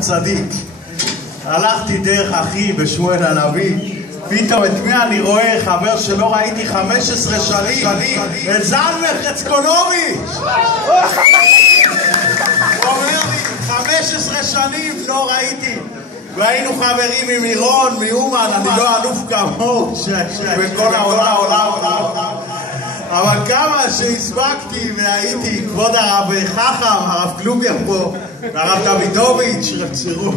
צדיק. הלכתי דרך אחי בשמואל הנביא, פתאום את מי אני רואה? חבר שלא ראיתי 15 שנים, את זלמר חצקונוביץ'. הוא אומר לי, 15 שנים לא ראיתי. והיינו חברים עם מירון, מאומן, אני לא אלוף כמוהו, בכל העולם. אבל כמה שהספקתי והייתי, כבוד הרב חכם, הרב קלוגר פה, והרב דוידוביץ', תראו.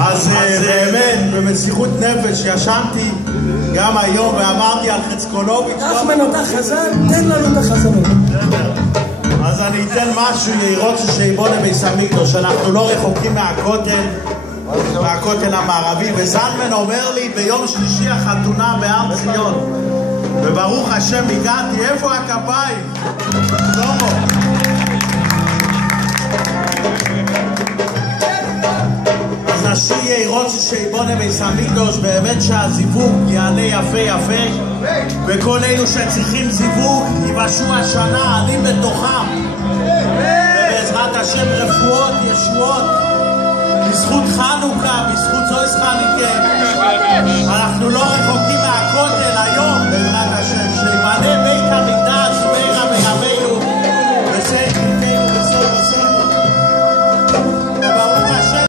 אז באמת, במסירות נפש, ישנתי גם היום ואמרתי על חצקונוביץ'. אחמן אותה חזן, תן לנו את החזנות. אז אני אתן משהו יראות שיבונה ביס המקדוש, שאנחנו לא רחוקים מהכותל המערבי, וזלמן אומר לי ביום שלישי החתונה בהר ציון, וברוך השם הגעתי, איפה הכפיים? שלמה. אז נשי יראות שיבונה ביס המקדוש, באמת שהזיווג יעלה יפה, וכל אלו שצריכים זיווג יבשו השנה, אני בתוכם, ובעזרת השם רפואות, ישועות, בזכות חג